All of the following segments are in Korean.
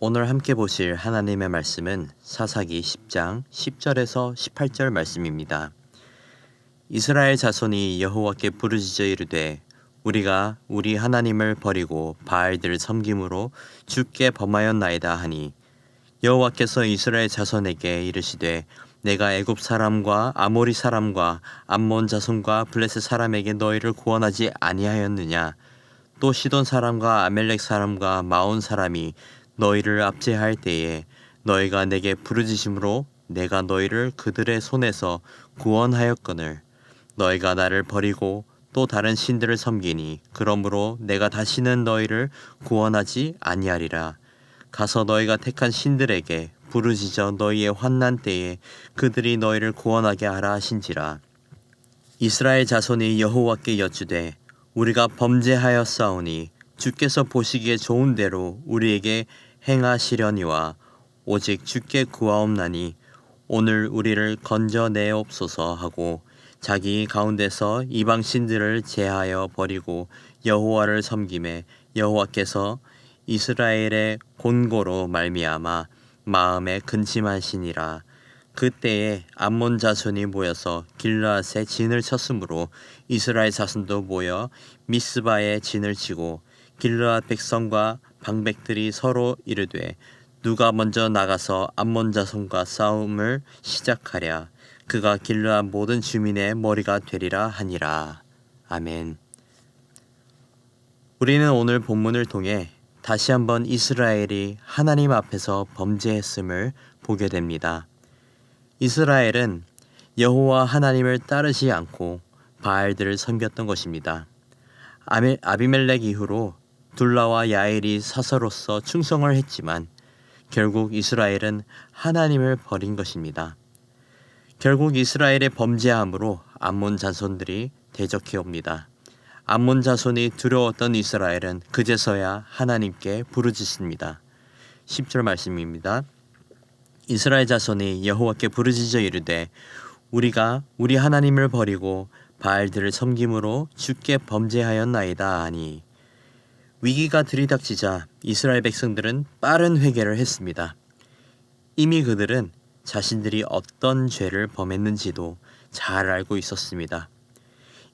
오늘 함께 보실 하나님의 말씀은 사사기 10장 10절에서 18절 말씀입니다. 이스라엘 자손이 여호와께 부르짖어 이르되 우리가 우리 하나님을 버리고 바알들을 섬김으로 주께 범하였나이다 하니 여호와께서 이스라엘 자손에게 이르시되 내가 애굽 사람과 아모리 사람과 암몬 자손과 블레셋 사람에게 너희를 구원하지 아니하였느냐. 또 시돈 사람과 아멜렉 사람과 마온 사람이 너희를 압제할 때에 너희가 내게 부르짖음으로 내가 너희를 그들의 손에서 구원하였거늘 너희가 나를 버리고 또 다른 신들을 섬기니 그러므로 내가 다시는 너희를 구원하지 아니하리라. 가서 너희가 택한 신들에게 부르짖어 너희의 환난 때에 그들이 너희를 구원하게 하라 하신지라. 이스라엘 자손이 여호와께 여쭈되 우리가 범죄하였사오니 주께서 보시기에 좋은 대로 우리에게 행하시려니와 오직 주께 구하옵나니 오늘 우리를 건져내옵소서 하고 자기 가운데서 이방 신들을 제하여 버리고 여호와를 섬김에 여호와께서 이스라엘의 곤고로 말미암아 마음에 근심하시니라. 그때에 암몬 자손이 모여서 길르앗에 진을 쳤으므로 이스라엘 자손도 모여 미스바에 진을 치고 길르앗 백성과 방백들이 서로 이르되 누가 먼저 나가서 암몬 자손과 싸움을 시작하랴. 그가 길르앗 모든 주민의 머리가 되리라 하니라. 아멘. 우리는 오늘 본문을 통해 다시 한번 이스라엘이 하나님 앞에서 범죄했음을 보게 됩니다. 이스라엘은 여호와 하나님을 따르지 않고 바알들을 섬겼던 것입니다. 아비멜렉 이후로 둘라와 야엘이 사서로서 충성을 했지만 결국 이스라엘은 하나님을 버린 것입니다. 결국 이스라엘의 범죄함으로 암몬 자손들이 대적해 옵니다. 암몬 자손이 두려웠던 이스라엘은 그제서야 하나님께 부르짖습니다. 10절 말씀입니다. 이스라엘 자손이 여호와께 부르짖어 이르되 우리가 우리 하나님을 버리고 바알들을 섬김으로 주께 범죄하였나이다 하니 위기가 들이닥치자 이스라엘 백성들은 빠른 회개를 했습니다. 이미 그들은 자신들이 어떤 죄를 범했는지도 잘 알고 있었습니다.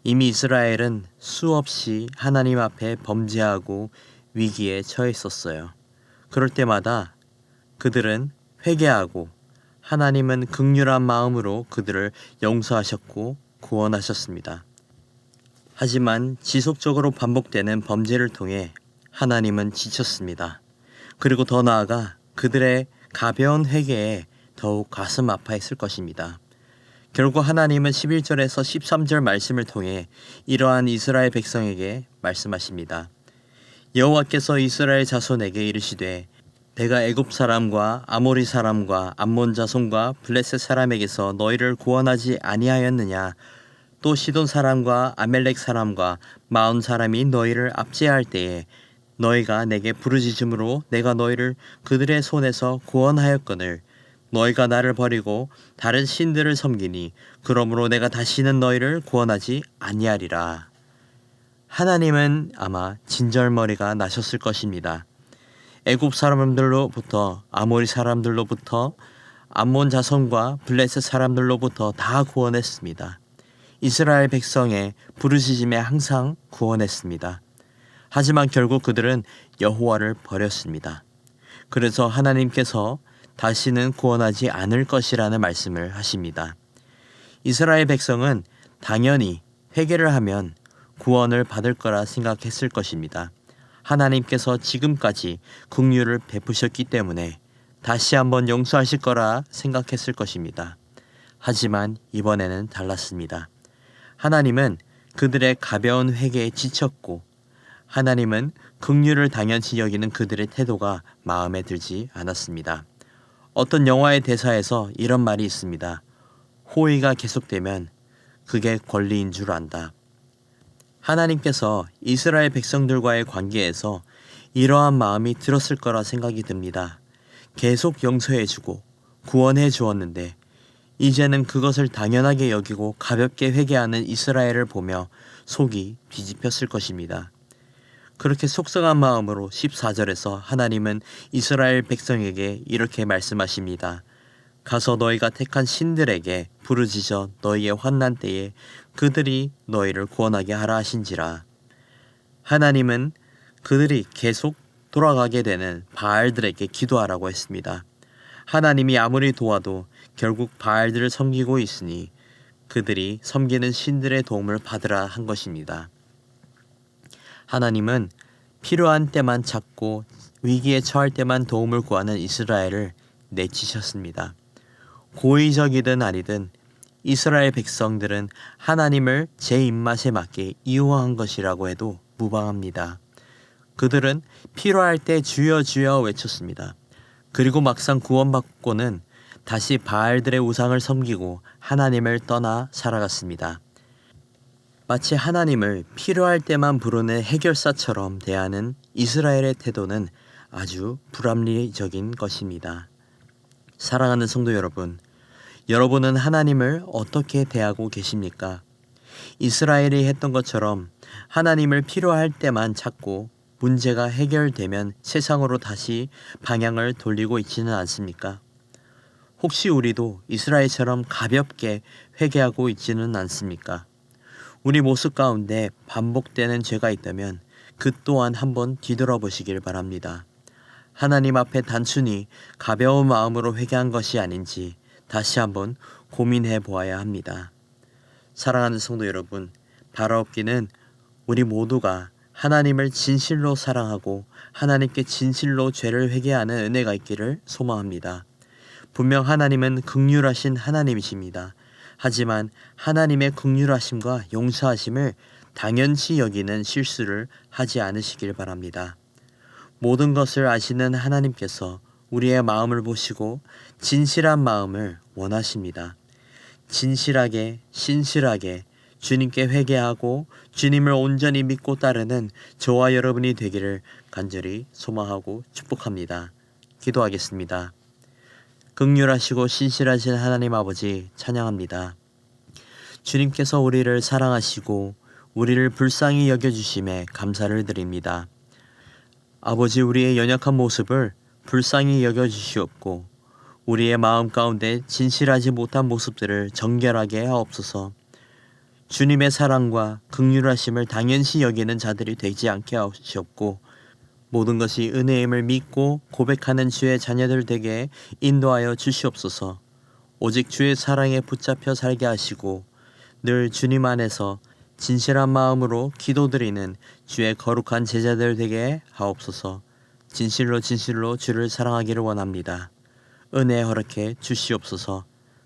이미 이스라엘은 수없이 하나님 앞에 범죄하고 위기에 처했었어요. 그럴 때마다 그들은 회개하고 하나님은 긍휼한 마음으로 그들을 용서하셨고 구원하셨습니다. 하지만 지속적으로 반복되는 범죄를 통해 하나님은 지쳤습니다. 그리고 더 나아가 그들의 가벼운 회개에 더욱 가슴 아파했을 것입니다. 결국 하나님은 11절에서 13절 말씀을 통해 이러한 이스라엘 백성에게 말씀하십니다. 여호와께서 이스라엘 자손에게 이르시되 내가 애굽 사람과 아모리 사람과 암몬 자손과 블레셋 사람에게서 너희를 구원하지 아니하였느냐. 또 시돈 사람과 아멜렉 사람과 마온 사람이 너희를 압제할 때에 너희가 내게 부르짖음으로 내가 너희를 그들의 손에서 구원하였거늘 너희가 나를 버리고 다른 신들을 섬기니 그러므로 내가 다시는 너희를 구원하지 아니하리라. 하나님은 아마 진절머리가 나셨을 것입니다. 애굽 사람들로부터 아모리 사람들로부터 암몬 자손과 블레셋 사람들로부터 다 구원했습니다. 이스라엘 백성의 부르짖음에 항상 구원했습니다. 하지만 결국 그들은 여호와를 버렸습니다. 그래서 하나님께서 다시는 구원하지 않을 것이라는 말씀을 하십니다. 이스라엘 백성은 당연히 회개를 하면 구원을 받을 거라 생각했을 것입니다. 하나님께서 지금까지 긍휼을 베푸셨기 때문에 다시 한번 용서하실 거라 생각했을 것입니다. 하지만 이번에는 달랐습니다. 하나님은 그들의 가벼운 회개에 지쳤고 하나님은 긍휼을 당연시 여기는 그들의 태도가 마음에 들지 않았습니다. 어떤 영화의 대사에서 이런 말이 있습니다. 호의가 계속되면 그게 권리인 줄 안다. 하나님께서 이스라엘 백성들과의 관계에서 이러한 마음이 들었을 거라 생각이 듭니다. 계속 용서해주고 구원해 주었는데 이제는 그것을 당연하게 여기고 가볍게 회개하는 이스라엘을 보며 속이 뒤집혔을 것입니다. 그렇게 속상한 마음으로 14절에서 하나님은 이스라엘 백성에게 이렇게 말씀하십니다. 가서 너희가 택한 신들에게 부르짖어 너희의 환난 때에 그들이 너희를 구원하게 하라 하신지라. 하나님은 그들이 계속 돌아가게 되는 바알들에게 기도하라고 했습니다. 하나님이 아무리 도와도 결국 바알들을 섬기고 있으니 그들이 섬기는 신들의 도움을 받으라 한 것입니다. 하나님은 필요한 때만 찾고 위기에 처할 때만 도움을 구하는 이스라엘을 내치셨습니다. 고의적이든 아니든 이스라엘 백성들은 하나님을 제 입맛에 맞게 이용한 것이라고 해도 무방합니다. 그들은 필요할 때 주여 주여 외쳤습니다. 그리고 막상 구원받고는 다시 바알들의 우상을 섬기고 하나님을 떠나 살아갔습니다. 마치 하나님을 필요할 때만 부르는 해결사처럼 대하는 이스라엘의 태도는 아주 불합리적인 것입니다. 사랑하는 성도 여러분, 여러분은 하나님을 어떻게 대하고 계십니까? 이스라엘이 했던 것처럼 하나님을 필요할 때만 찾고 문제가 해결되면 세상으로 다시 방향을 돌리고 있지는 않습니까? 혹시 우리도 이스라엘처럼 가볍게 회개하고 있지는 않습니까? 우리 모습 가운데 반복되는 죄가 있다면 그 또한 한번 뒤돌아보시길 바랍니다. 하나님 앞에 단순히 가벼운 마음으로 회개한 것이 아닌지 다시 한번 고민해 보아야 합니다. 사랑하는 성도 여러분, 바라옵기는 우리 모두가 하나님을 진실로 사랑하고 하나님께 진실로 죄를 회개하는 은혜가 있기를 소망합니다. 분명 하나님은 긍휼하신 하나님이십니다. 하지만 하나님의 긍휼하심과 용서하심을 당연시 여기는 실수를 하지 않으시길 바랍니다. 모든 것을 아시는 하나님께서 우리의 마음을 보시고 진실한 마음을 원하십니다. 진실하게 신실하게 주님께 회개하고 주님을 온전히 믿고 따르는 저와 여러분이 되기를 간절히 소망하고 축복합니다. 기도하겠습니다. 긍휼하시고 신실하신 하나님 아버지 찬양합니다. 주님께서 우리를 사랑하시고 우리를 불쌍히 여겨주심에 감사를 드립니다. 아버지, 우리의 연약한 모습을 불쌍히 여겨주시옵고 우리의 마음 가운데 진실하지 못한 모습들을 정결하게 하옵소서. 주님의 사랑과 긍휼하심을 당연시 여기는 자들이 되지 않게 하시옵고 모든 것이 은혜임을 믿고 고백하는 주의 자녀들 되게 인도하여 주시옵소서. 오직 주의 사랑에 붙잡혀 살게 하시고 늘 주님 안에서 진실한 마음으로 기도드리는 주의 거룩한 제자들 되게 하옵소서. 진실로 주를 사랑하기를 원합니다. 은혜 허락해 주시옵소서.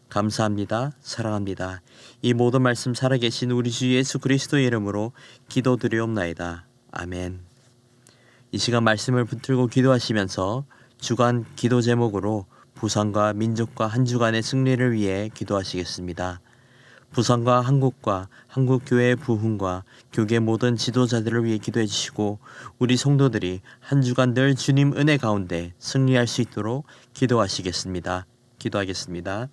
감사합니다. 사랑합니다. 이 모든 말씀 살아계신 우리 주 예수 그리스도의 이름으로 기도드리옵나이다. 아멘. 이 시간 말씀을 붙들고 기도하시면서 주간 기도 제목으로 부산과 민족과 한 주간의 승리를 위해 기도하시겠습니다. 부산과 한국과 한국교회의 부흥과 교계 모든 지도자들을 위해 기도해 주시고 우리 성도들이 한 주간 늘 주님 은혜 가운데 승리할 수 있도록 기도하시겠습니다. 기도하겠습니다.